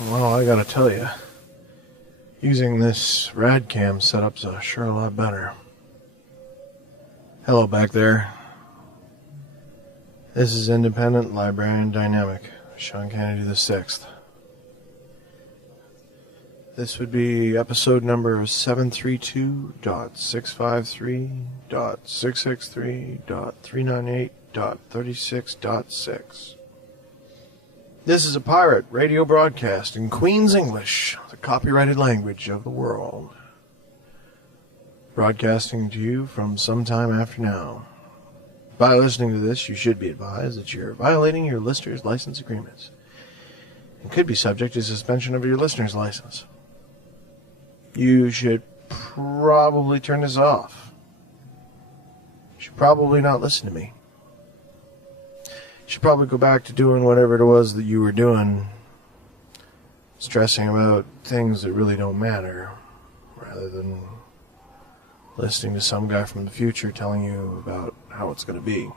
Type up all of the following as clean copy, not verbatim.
Well, I gotta tell you, using this Radcam setup's sure a lot better. Hello back there. This is Independent Librarian Dynamic, Sean Kennedy VI. This would be episode number 732.653.663.398.36.6. This is a pirate radio broadcast in Queen's English, the copyrighted language of the world. Broadcasting to you from sometime after now. By listening to this, you should be advised that you're violating your listener's license agreements and could be subject to suspension of your listener's license. You should probably turn this off. You should probably not listen to me. You should probably go back to doing whatever it was that you were doing, stressing about things that really don't matter, rather than listening to some guy from the future telling you about how it's going to be.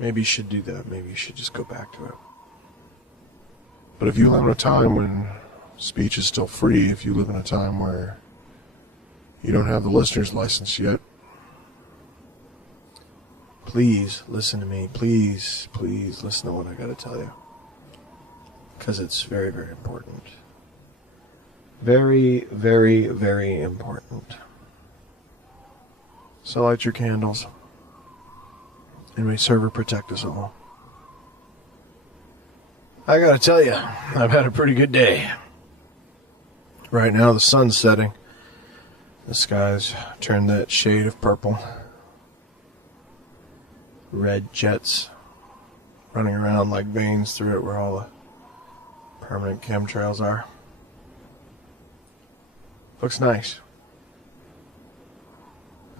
Maybe you should do that. Maybe you should just go back to it. But if you live in a time when speech is still free, if you live in a time where you don't have the listener's license yet, please listen to me. Please listen to what I got to tell you. Because it's very, very important. Very, very, very important. So light your candles. And may server protect us all. I got to tell you, I've had a pretty good day. Right now the sun's setting. The sky's turned that shade of purple. Red jets running around like veins through it where all the permanent chemtrails are. Looks nice.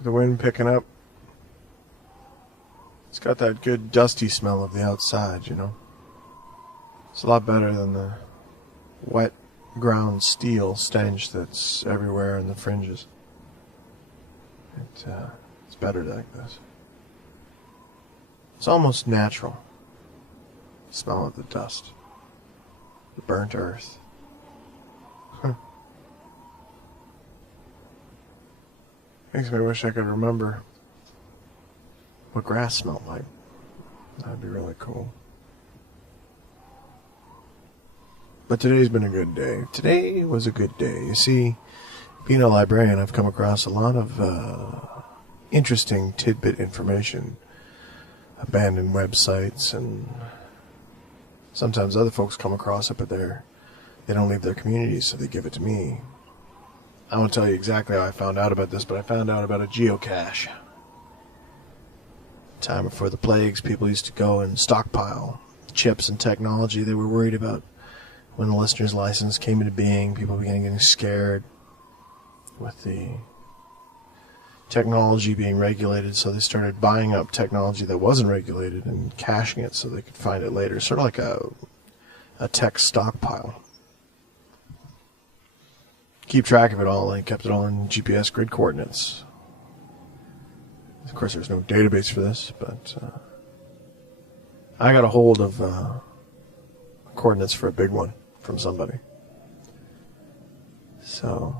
The wind picking up. It's got that good dusty smell of the outside, you know. It's a lot better than the wet ground steel stench that's everywhere in the fringes. It's better like this. It's almost natural. The smell of the dust. The burnt earth. Makes me wish I could remember what grass smelled like. That'd be really cool. But today's been a good day. Today was a good day. You see, being a librarian, I've come across a lot of interesting tidbit information. Abandoned websites, and sometimes other folks come across it, but they don't leave their communities, so they give it to me. I won't tell you exactly how I found out about this, but I found out about a geocache. Time before the plagues, people used to go and stockpile chips and technology they were worried about. When the listener's license came into being, people began getting scared with the technology being regulated, so they started buying up technology that wasn't regulated and caching it so they could find it later. Sort of like a tech stockpile. Keep track of it all. They kept it all in GPS grid coordinates. Of course, there's no database for this, but I got a hold of coordinates for a big one from somebody. So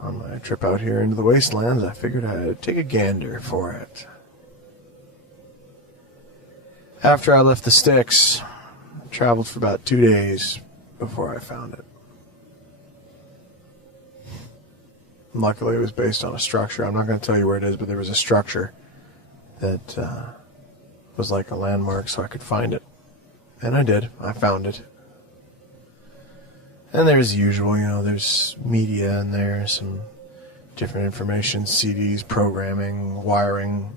on my trip out here into the wastelands, I figured I'd take a gander for it. After I left the sticks, I traveled for about 2 days before I found it. Luckily, it was based on a structure. I'm not going to tell you where it is, but there was a structure that was like a landmark, so I could find it. And I did. I found it. And there's the usual, you know, there's media in there, some different information, CDs, programming, wiring.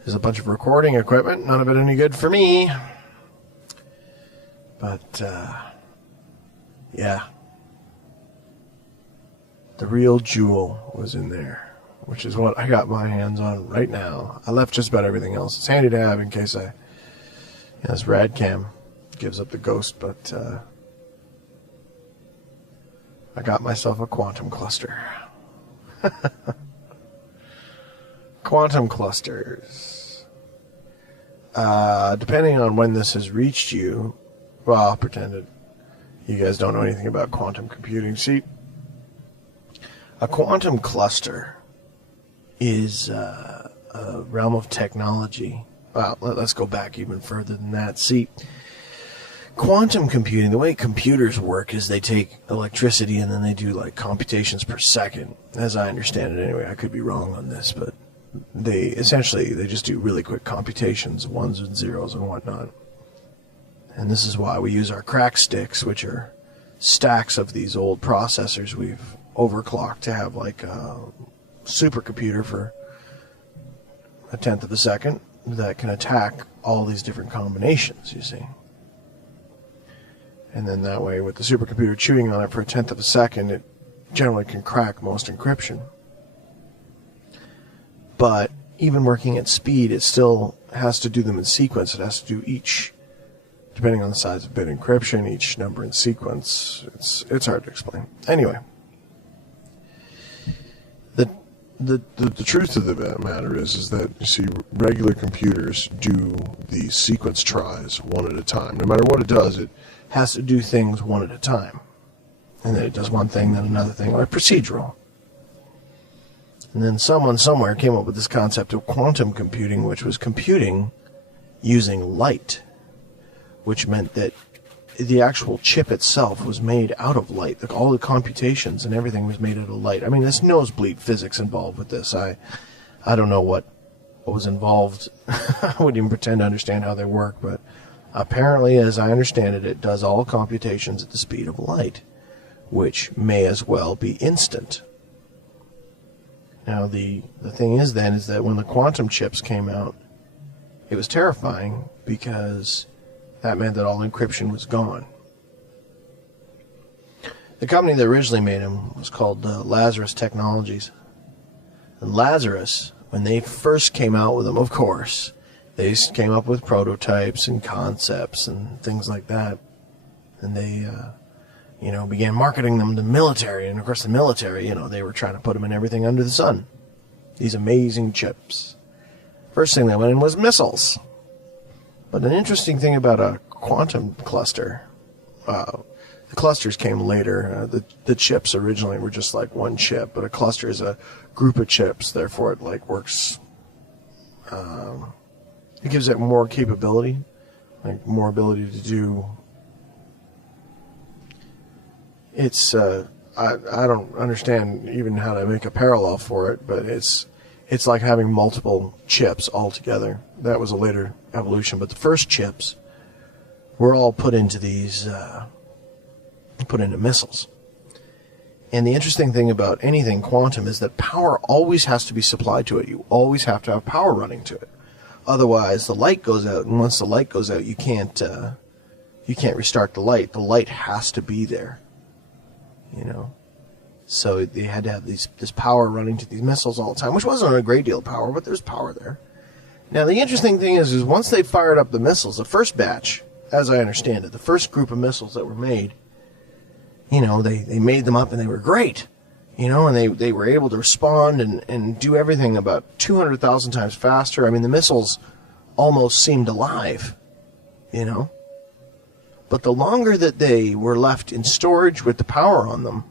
There's a bunch of recording equipment, none of it any good for me. But, yeah. The real jewel was in there, which is what I got my hands on right now. I left just about everything else. It's handy to have in case this Radcam gives up the ghost, but I got myself a quantum cluster. Quantum clusters. Depending on when this has reached you, well, I'll pretend it you guys don't know anything about quantum computing. See, a quantum cluster is a realm of technology. Well, let's go back even further than that. See, quantum computing, the way computers work is they take electricity and then they do like computations per second, as I understand it anyway. I could be wrong on this, but they just do really quick computations, ones and zeros and whatnot. And this is why we use our crack sticks, which are stacks of these old processors we've overclocked to have like a supercomputer for a tenth of a second that can attack all these different combinations, you see. And then that way, with the supercomputer chewing on it for a tenth of a second, it generally can crack most encryption. But even working at speed, it still has to do them in sequence. It has to do each, depending on the size of bit encryption, each number in sequence. It's hard to explain. Anyway, the truth of the matter is that, you see, regular computers do these sequence tries one at a time. No matter what it does, it has to do things one at a time. And then it does one thing, then another thing, like procedural. And then someone somewhere came up with this concept of quantum computing, which was computing using light, which meant that the actual chip itself was made out of light. Like all the computations and everything was made out of light. I mean, there's nosebleed physics involved with this. I don't know what was involved. I wouldn't even pretend to understand how they work, but apparently, as I understand it, it does all computations at the speed of light, which may as well be instant. Now, the thing is then is that when the quantum chips came out, it was terrifying because that meant that all encryption was gone. The company that originally made them was called Lazarus Technologies. And Lazarus, when they first came out with them, of course, they came up with prototypes and concepts and things like that. And they, began marketing them to the military. And, of course, the military, they were trying to put them in everything under the sun. These amazing chips. First thing they went in was missiles. But an interesting thing about a quantum cluster, the clusters came later. The chips originally were just like one chip, but a cluster is a group of chips. Therefore, it works. It gives it more capability, more ability to do. It's I don't understand even how to make a parallel for it, but it's like having multiple chips all together. That was a later evolution, but the first chips were all put into these, put into missiles. And the interesting thing about anything quantum is that power always has to be supplied to it. You always have to have power running to it. Otherwise, the light goes out, and once the light goes out, you can't restart the light. The light has to be there, So they had to have this power running to these missiles all the time, which wasn't a great deal of power, but there's power there. Now, the interesting thing is once they fired up the missiles, the first batch, as I understand it, the first group of missiles that were made, they made them up and they were great, and they were able to respond and do everything about 200,000 times faster. I mean, the missiles almost seemed alive, But the longer that they were left in storage with the power on them,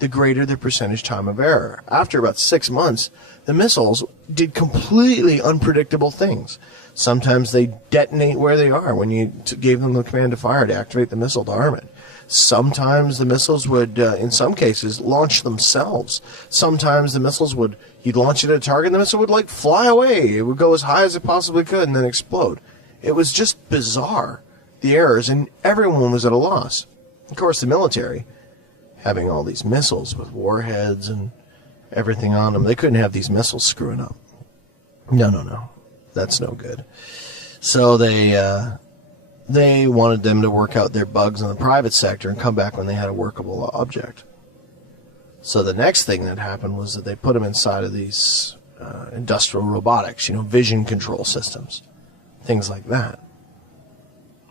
the greater the percentage time of error. After about 6 months, the missiles did completely unpredictable things. Sometimes they detonate where they are when you gave them the command to fire to activate the missile to arm it. Sometimes the missiles would, in some cases, launch themselves. Sometimes the missiles you'd launch it at a target and the missile would fly away. It would go as high as it possibly could and then explode. It was just bizarre, the errors, and everyone was at a loss. Of course, the military, having all these missiles with warheads and everything on them, they couldn't have these missiles screwing up. No. That's no good. So they wanted them to work out their bugs in the private sector and come back when they had a workable object. So the next thing that happened was that they put them inside of these industrial robotics, vision control systems, things like that.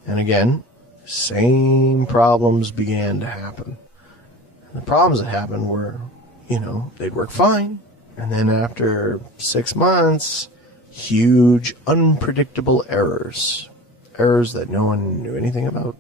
And again, same problems began to happen. The problems that happened were, they'd work fine. And then after 6 months, huge, unpredictable errors. Errors that no one knew anything about.